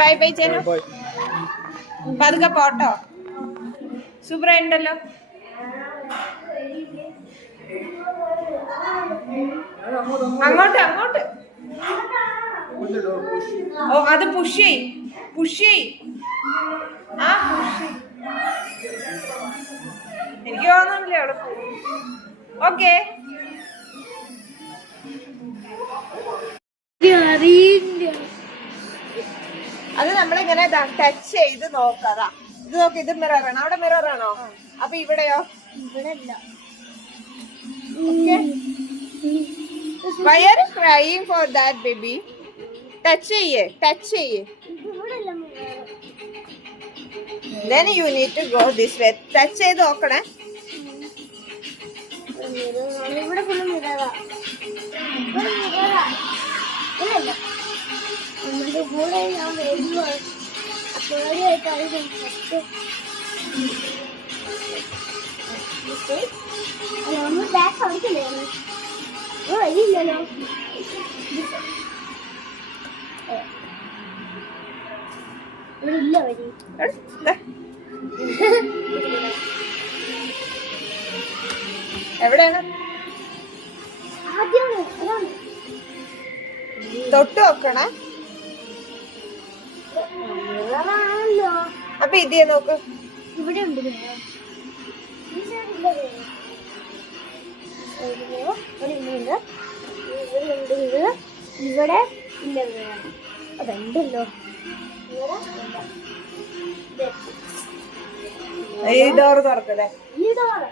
Bye bye ചേനോ. പതുക്കെ പോട്ടോ. Super ഉണ്ടല്ലോ. അങ്ങോട്ട് അങ്ങോട്ട്. ഓ അത് പുഷ് പുഷ്. ആ പുഷ്. എനിക്ക് തോന്നുന്നില്ല അവിടെ പോകും. ഓക്കെ. അത് നമ്മളിങ്ങനെ ടച്ച് ചെയ്ത് നോക്കാതാ. ഇത് നോക്ക്, ഇത് മിററാണ്. അവിടെ മിററാണോ? അപ്പൊ ഇവിടെയോ? Why are you crying for that, baby? Touch ചെയ്യേ, ടച്ച് ചെയ്യേ. Then you need to go this way. Touch ചെയ്ത് നോക്കണേ. ഇവിടെ ഫുള്ള് മിററാ. നമ്മുടെ കൂടെ ഞാൻ വരുമ്പോ നമ്മൾ ബാക്ക് കളിക്കില്ലേ? വഴിയില്ലല്ലോ. ഇവിടെ ഇല്ല വഴി. എവിടെയാണ്? ആദ്യമാണ് അതാണ്. തൊട്ട് നോക്കണേ. മിററാണല്ലോ. അപ്പൊ ഇതേ നോക്ക്. ഇവിടെ ഉണ്ട് ഇവിടെ ഇല്ല. അതുണ്ടല്ലോ ഈ ഡോറ് തുറക്കല്ലേ? ഈ ഡോറ്